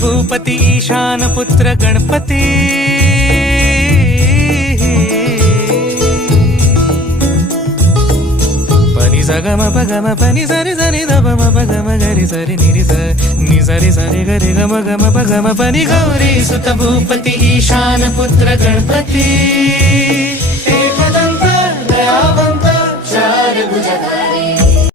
भूपती ईशान पुत्र गणपती पनी सगम पगम पनी सरी सरी दब म पगम गरी सरी निरी स नि सरी सरी गरी गम गम पगम पनी गौरी सुत भूपती ईशान पुत्र गणपती एकदंत दयावंत चार भुजधारी